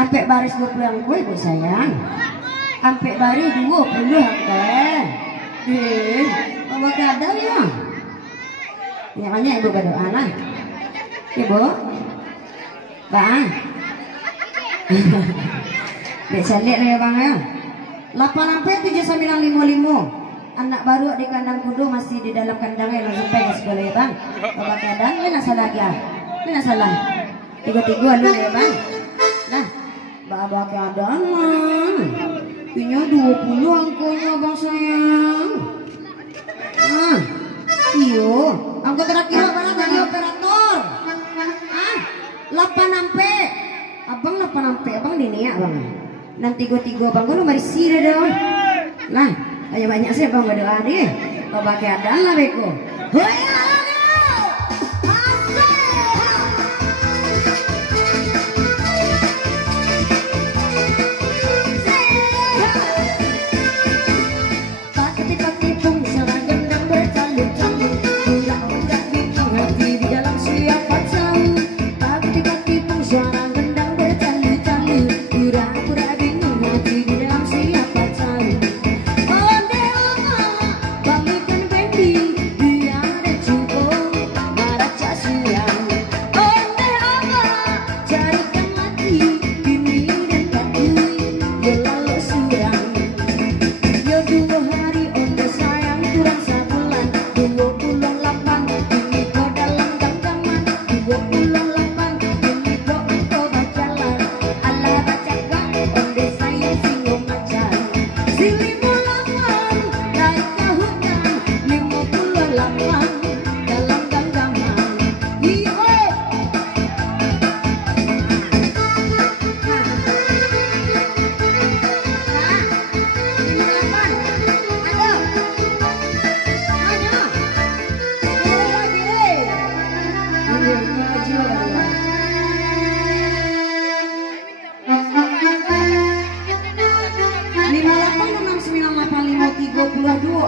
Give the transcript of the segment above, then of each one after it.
Ampe baris 20 angko ibu sayang. Ampe baris 20 angko. Bawa kadang ya. Makanya ibu berdoa lah. Ibu. Bang. Dek salik lah ya bang ya. 8 ampe 7955. Anak baru di kandang kudu masih di dalam kandangnya langsung pengen sekolah ya bang. Bawa kadang ini salah dia. Ini salah. Tiga-tiga lu ya bang. Nah. Bawa keadaan mah punya 20 angkonya bang sayang. Iyo angko terakhir mana dari operator 8 ampe abang 8 ampe abang dini ya bang nanti 3 bang lu mari sih dong. Nah ayo banyak sih bang berdoa deh bawa keadaan lah beko.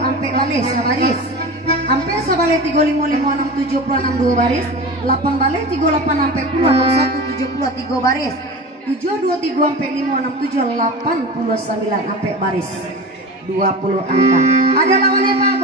Ampe balik sabaris ampe sabale 355676 2 baris 8 balik 38 ampe puluh 173 baris 723 ampe 567 89 ampe baris 20 angka ada lawannya Pak.